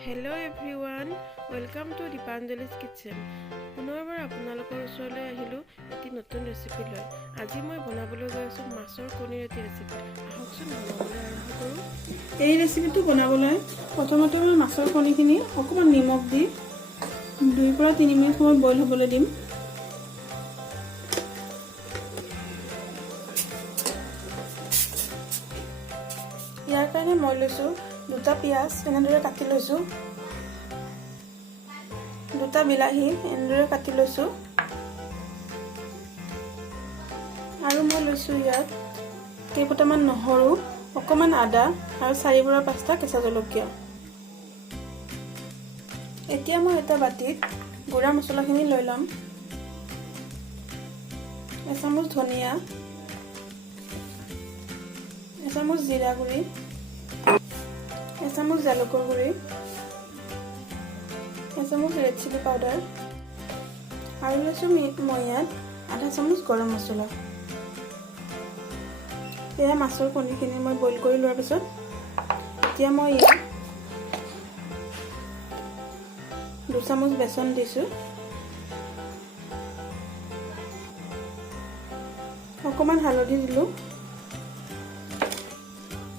Hello everyone, welcome to Dipanjali's Kitchen. পুনৰবাৰ আপোনালোকৰ ওচৰলৈ আহিলো এটি নতুন ৰেচিপি লৈ। আজি মই বনাবলৈ গৈ আছো মাছৰ কণীৰ এটি ৰেচিপি। আহকচোন বনাবলৈ আৰম্ভ কৰোঁ। এই ৰেচিপিটো বনাবলৈ প্ৰথমতে মই মাছৰ কণীখিনি অকণমান নিমখ দি 2 পৰা 3 মিনিট সময় বইল হ'বলৈ দিম। ইয়াৰ কাৰণে মই লৈছো 2টা পিয়াজ এনেদৰে কাটি লৈছো, 2টা বিলাহী এনেদৰে কাটি লৈছো, আৰু মই লৈছো ইয়াত কেইফুটামান নহৰু, অকণমান আদা আৰু 4 পৰা 5টা কেঁচা জলকীয়া। এতিয়া মই এটা বাটিত গুড়া মছলাখিনি লৈ ল'ম। এচামুচ ধনিয়া, এচামুচ জিৰা গুড়ি, এচামুচ জালুকৰ গুড়ি, এচামুচ ৰেড চিলি পাউডাৰ আৰু লৈছোঁ মই ইয়াত আধা চামুচ গৰম মছলা। এয়া মাছৰ কণীখিনি মই বইল কৰি লোৱাৰ পিছত এতিয়া মই ইয়াত 2 চামুচ বেচন দিছোঁ, অকণমান হালধি দিলোঁ,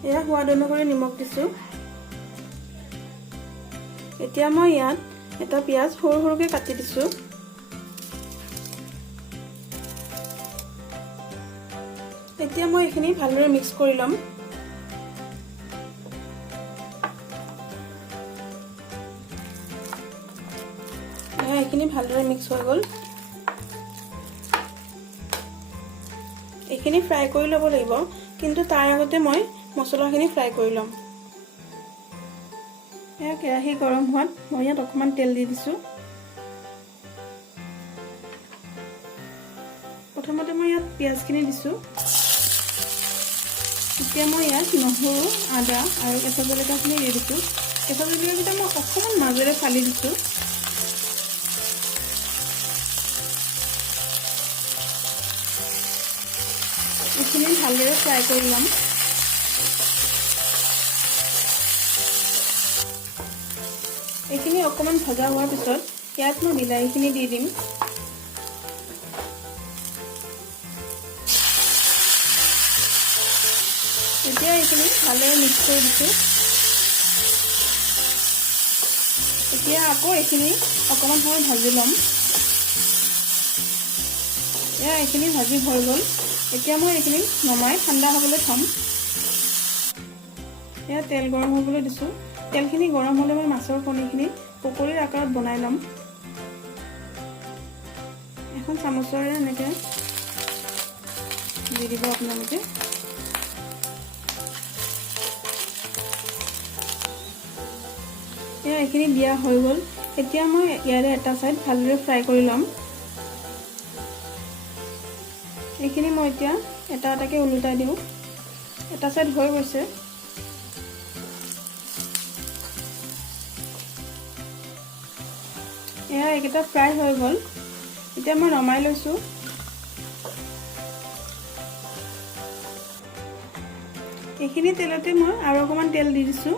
এয়া সোৱাদ অনুসৰি নিমখ দিছোঁ। এতিয়া মই ইয়াত এটা পিয়াজ সৰু সৰুকৈ কাটি দিছোঁ। এতিয়া মই এইখিনি ভালদৰে মিক্স কৰি ল'ম। এইখিনি ভালদৰে মিক্স হৈ গ'ল। এইখিনি ফ্ৰাই কৰি ল'ব লাগিব, কিন্তু তাৰ আগতে মই মছলাখিনি ফ্ৰাই কৰি ল'ম। এয়া কেৰাহী গৰম হোৱাত মই ইয়াত অকণমান তেল দি দিছোঁ। প্ৰথমতে মই ইয়াত পিঁয়াজখিনি দিছোঁ। এতিয়া মই ইয়াত নহৰু, আদা আৰু কেঁচা জলকীয়াখিনি দি দিছোঁ। কেঁচা জলকীয়াকেইটা মই অকণমান মাজেৰে ফালি দিছোঁ। এইখিনি ভালদৰে ফ্ৰাই কৰি ল'ম। এইখিনি অকণমান ভজা হোৱাৰ পিছত ইয়াত মই বিলাহীখিনি দি দিম। এতিয়া এইখিনি ভালদৰে মিক্স কৰি দিছোঁ। এতিয়া আকৌ এইখিনি অকণমান সময় ভাজি ল'ম। এয়া এইখিনি ভাজি হৈ গ'ল। এতিয়া মই এইখিনি নমাই ঠাণ্ডা হ'বলৈ থ'ম। এয়া তেল গৰম হ'বলৈ দিছোঁ। তেলখিনি গৰম হ'লে মই মাছৰ কণীখিনি পকৰীৰ আকাৰত বনাই ল'ম। এখন চামুচেৰে এনেকৈ দি দিব আপোনালোকে। এয়া এইখিনি দিয়া হৈ গ'ল। এতিয়া মই ইয়াৰে এটা ছাইড ভালদৰে ফ্ৰাই কৰি ল'ম। এইখিনি মই এতিয়া এটা এটাকৈ ওলোটাই দিওঁ। এটা ছাইড হৈ গৈছে। এয়া এইকেইটা ফ্ৰাই হৈ গ'ল। এতিয়া মই নমাই লৈছোঁ। এইখিনি তেলতে মই আৰু অকণমান তেল দি দিছোঁ।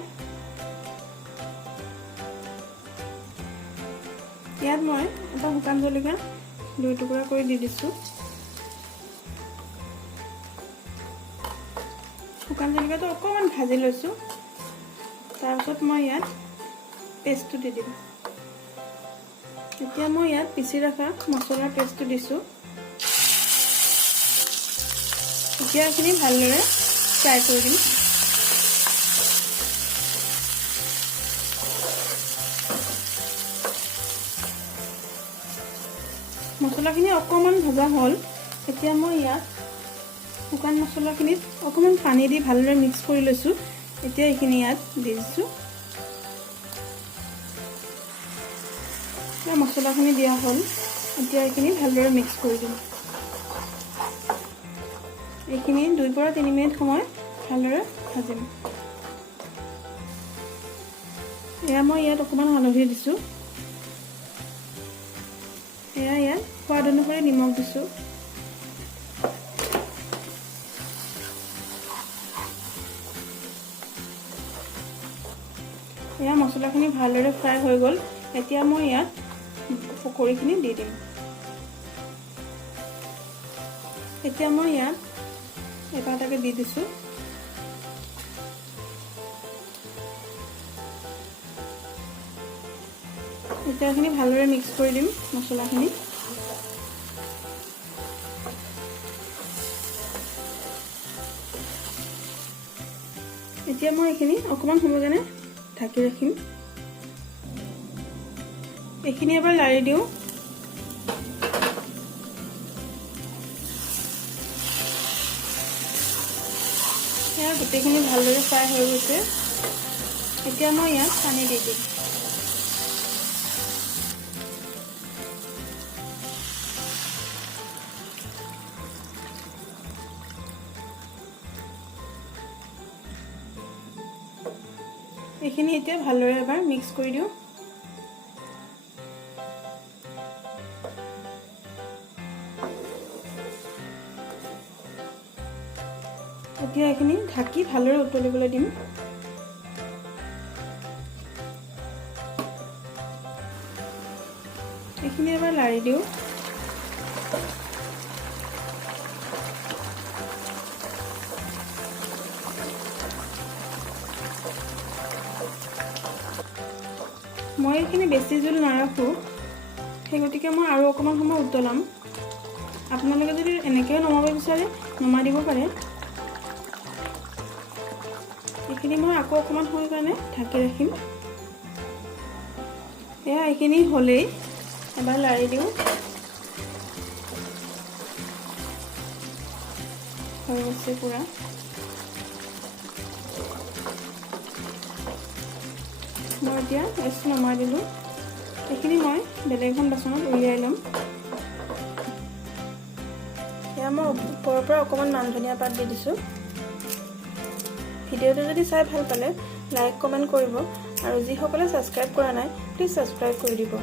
ইয়াত মই এটা শুকান জলকীয়া 2 টুকুৰা কৰি দি দিছোঁ। শুকান জলকীয়াটো অকণমান ভাজি লৈছোঁ। তাৰপিছত মই ইয়াত পেষ্টটো দি দিম। এতিয়া মই ইয়াত পিচি ৰখা মছলাৰ পেষ্টটো দিছোঁ। এতিয়া এইখিনি ভালদৰে ফ্ৰাই কৰি দিম। মছলাখিনি অকণমান ভজা হ'ল। এতিয়া মই ইয়াত শুকান মছলাখিনিত অকণমান পানী দি ভালদৰে মিক্স কৰি লৈছোঁ। এতিয়া এইখিনি ইয়াত দি দিছোঁ। মছলাখিনি দিয়া হ'ল। এতিয়া এইখিনি ভালদৰে মিক্স কৰি দিম। এইখিনি 2 পৰা 3 মিনিট সময় ভালদৰে ভাজিম। এয়া মই ইয়াত অকণমান হালধি দিছোঁ। এয়া ইয়াত সোৱাদ অনুসৰি নিমখ দিছোঁ। এয়া মছলাখিনি ভালদৰে ফ্ৰাই হৈ গ'ল। এতিয়া মই ইয়াত পকৰীখিনি দি দিম। এতিয়া মই ইয়াত এটা এটাকৈ দি দিছোঁ। এতিয়া এইখিনি ভালদৰে মিক্স কৰি দিম মছলাখিনি। এতিয়া মই এইখিনি অকণমান সময় কাৰণে ঢাকি ৰাখিম। এইখিনি এবাৰ লাৰি দিওঁ। এয়া গোটেইখিনি ভালদৰে ফ্ৰাই হৈ গৈছে। এতিয়া মই ইয়াত পানী দি দিম। এইখিনি এতিয়া ভালদৰে এবাৰ মিক্স কৰি দিওঁ। এতিয়া এইখিনি ঢাকি ভালদৰে উতলিবলৈ দিম। এইখিনি এবাৰ লাৰি দিওঁ। মই এইখিনি বেছি জোল নাৰাখোঁ, সেই গতিকে মই আৰু অকণমান সময় উতলাম। আপোনালোকে যদি এনেকৈও নমাব বিচাৰে নমাই দিব পাৰে। এইখিনি মই আকৌ অকণমান সময় কাৰণে ঢাকি ৰাখিম। এয়া এইখিনি হ'লেই এবাৰ লাৰি দিওঁ। হৈ গৈছে পূৰা। মই এতিয়া গেছটো নমাই দিলোঁ। এইখিনি মই বেলেগ এখন বাচনত উলিয়াই ল'ম। এয়া মই ওপৰৰ পৰা অকণমান মান ধনিয়া পাত দি দিছোঁ। ভিডিঅ'টো যদি চাই ভাল পালে লাইক কমেণ্ট কৰিব আৰু যিসকলে ছাবস্ক্ৰাইব কৰা নাই প্লিজ ছাবস্ক্ৰাইব কৰি দিব।